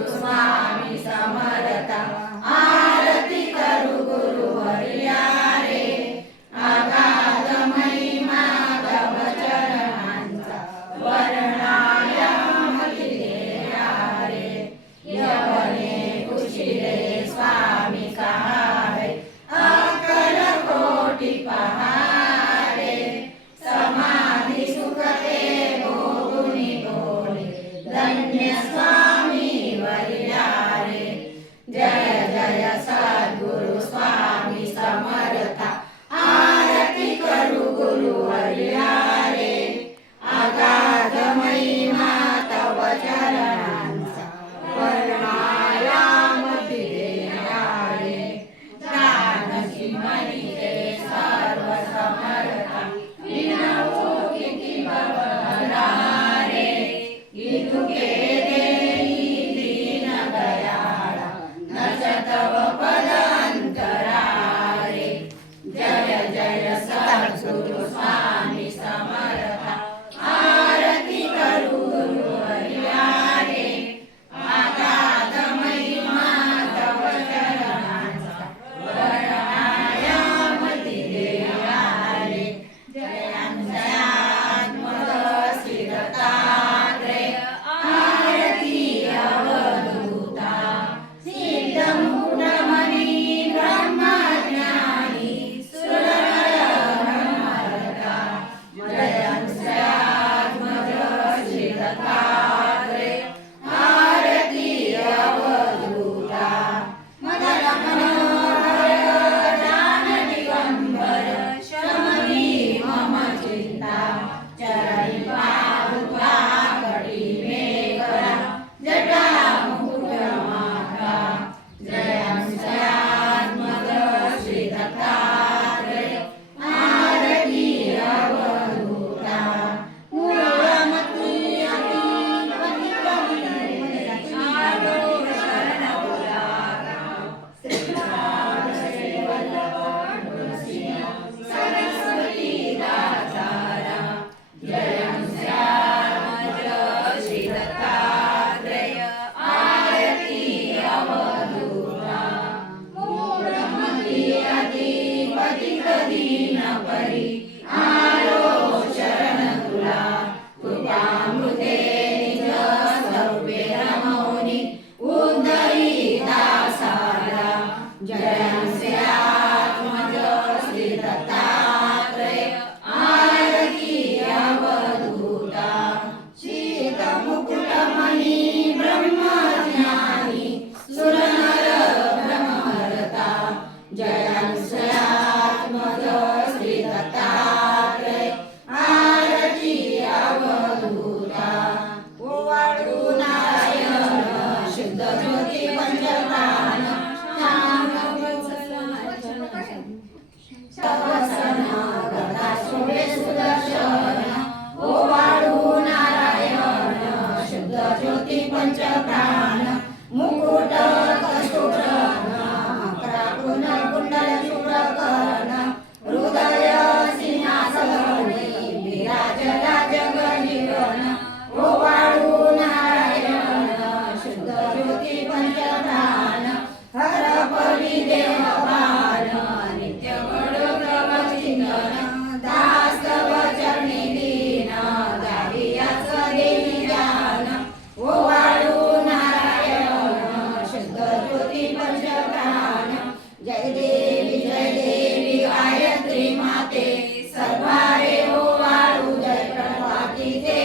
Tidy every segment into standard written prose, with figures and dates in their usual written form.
सद्गुरु स्वामी समर्थ आरती करू गुरु हरिया रे अगाध महिमा तव चरणांचा वर्णायामती देया रे यवने कुशिले स्वामी कहावे अकल कोटी पहारे समाधी सुखते भोगुनी बोले धन्य स्वामी वरिया रे जय जय सद्गुरु स्वामी समर्थ आरती करू गुरु हरिया रे अगाध महिमा तव चरणांचा वर्णायामती देया रे जानकी मनिते सर्व समर्थ विनवो किती भवहरा रे इतुके देई दीन दयाळा नच तव पद अंतरा रे जय जय सद्गुरु स्वामी समर्थ आरती करू गुरु हरिया रे अगाध महिमा तव चरणांचा वर्णायामती देया रे जयात्मज श्री दत्तात्रेय आरती अवधूता सिद्धमुकुटमणि ब्रह्मज्ञानी सुरनर ब्रह्मरता जयात्मज श्री दत्तात्रेय आरती अवधूता मदन मनोहर ज्ञान दिगंबर शमनी मम चिंता चरणी पादुका कटी मेघरा जटा मुकुट माता जयात्मज श्री दत्तात्रेय आरती अवधूता मूलमती अति पतितमणि शरण सरस्वती दातारा जयात्मज श्री दत्तात्रेय आरती अवधूता मूलमती अति पतित दीनपरी आलो शरण तुला कृपामृते निज स्वरूपे रमौनी उद्धरिता सारा जयात्मज श्री दत्तात्रेय आरती अवधूता शीतमुकुटमणि ब्रह्मज्ञानी सुरनर ब्रह्मरता जयात्मज श्री दत्तात्रेय आरती अवधूता ओवाळू नारायण शुद्ध ज्योती पंचप्राण वसन गदा शोभे सुदर्शन ओवाळू नारायण शुद्ध ज्योती पंचप्राण मुकुट कस्तूरन मकराकुन कुंडल शुभ्रकर्ण हृदय सिंहासने विराजला जगजीवन ओवाळू नारायण शुद्ध ज्योती पंचप्राण हर परी देवभान नित्य घडो प्रवचिंतन दास्तव चरणी दीन गावियाच देवी जान ओवाळू नारायण शुद्ध ज्योती पंचप्राण जय देवी गायत्री माते सर्वारे ओवाळू जय प्रणवातीचे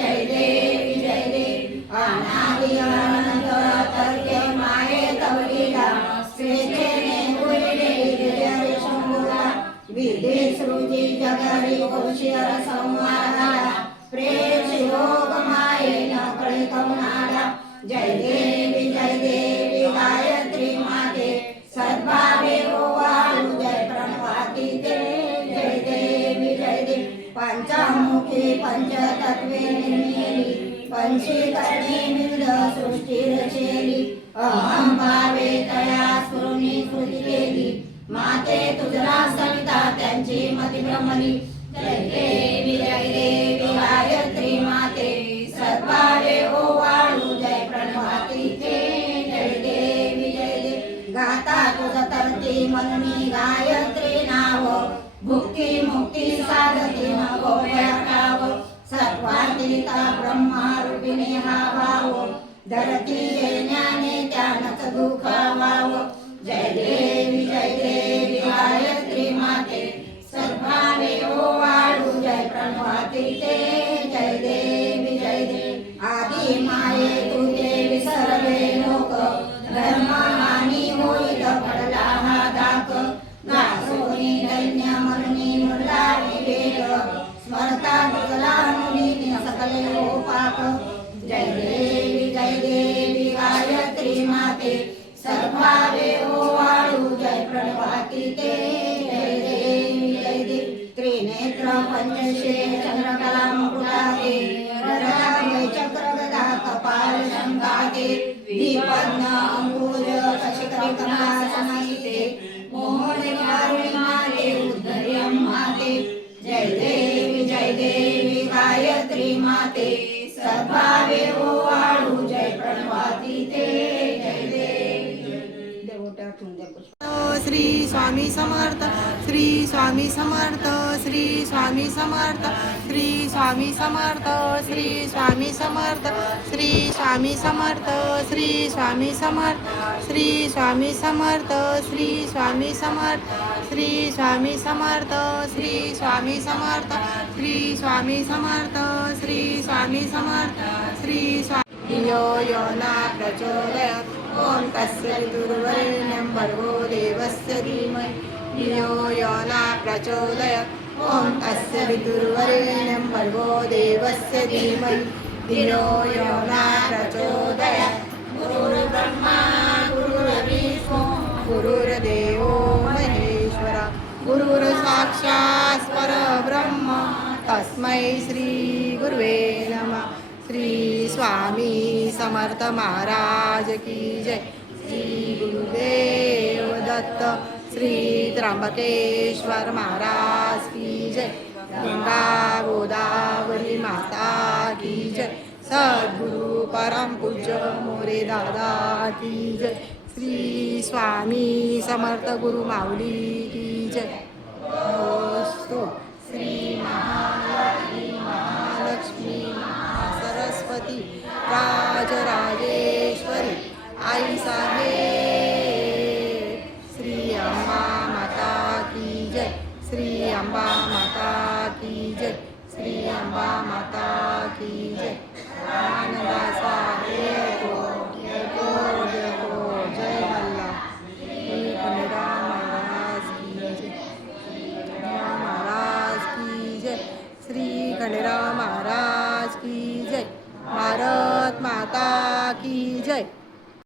जय देवी अनादि अनंत तर्के माये तवलीला स्वेच्छेने उरिले जय शंभुला विधे सृजी जगरी कौशियर संवादा प्रेम शिरोग माये न कळे कवनाला जय देवी गायत्री माते सद्भावे ओवाळू जय प्रणवातीते जय देवी पंचमुखी पंचतत्वे निर्मिली पंचीकरणे विविध सृष्टी रचेली अहम भावे तया स्फुरणी कृती केली माते तुझरा सविता त्यांची मती भ्रमली जय देवी गायत्री माते सद्भावे ओवाळू जय प्रणवातीते आता तुझ तरती म्हणून गायत्री नाव भुक्ती मुक्ती साधती न गोव्याव सर्वातीता ब्रह्मारूपिणी हा भाव धरती ज्ञाने त्यानच दुःख वाव जय देवी गायत्री माते सद्भावे ओवाळू जय प्रणवाती ते जय देवी आदि माये तू देवी सर्वे लोक धर्म हानी होईल पडला हा दाक घासोनी दैन्य म्हणून मुलाने वेग स्मरता तुझला मुनी सकले हो पाप जय देवी गायत्री माते सद्भावे ओवाळू जय प्रणवाती ते जय देवी त्रिनेत्र पंचशे चंद्रकला मुकुटाते रथाभय चक्र गदा कपाल शंखाते दीपज्ञ अंकुज कशिकरी कमलासनाते मोहन वारुणी माते उद्धरी माते जय देवी गायत्री माते सद्भावे ओवाळू जय प्रणवाती ते जय देवी देवटा तुंदे श्री स्वामी समर्थ श्री स्वामी समर्थ श्री स्वामी समर्थ श्री स्वामी समर्थ श्री स्वामी समर्थ श्री स्वामी समर्थ श्री स्वामी समर्थ श्री स्वामी समर्थ श्री स्वामी समर्थ श्री स्वामी समर्थ श्री स्वामी समर्थ श्री स्वामी समर्थ श्री स्वामी समर्थ श्री स्वामी यो ना प्रचोदयात् ॐ तस्य विदुर्वरेण्यं भर्गो देवस्य धीमहि यो ना प्रचोदयात् ॐ तस्य विदुर्वरेण्यं भर्गो देवस्य धीमहि यो ना प्रचोदयात् गुरुर्ब्रह्मा गुरुर्विष्णु गुरुर्देवो महेश्वरा गुरुर्साक्षात् परब्रह्म तस्मै श्री गुरुवे नमः श्री स्वामी समर्थ महाराज की जय श्री गुरुदेव दत्त श्री त्र्यंबकेश्वर महाराज की जय गंगा गोदावरी माता की जय सद्गुरु परम पूज्य मोरे दादा की जय श्री स्वामी समर्थ गुरु माऊली की जय नमोस्तु श्री महालक्ष्मी सरस्वती राजराजेश्वरी आई साहेब श्री अंबा माता की जय श्री अंबा माता की जय श्री अंबा माता की जय आनंदा साहेब को जय मल्ला श्री कन्हैया महाराज की जय महाराज की जय श्री कन्हैया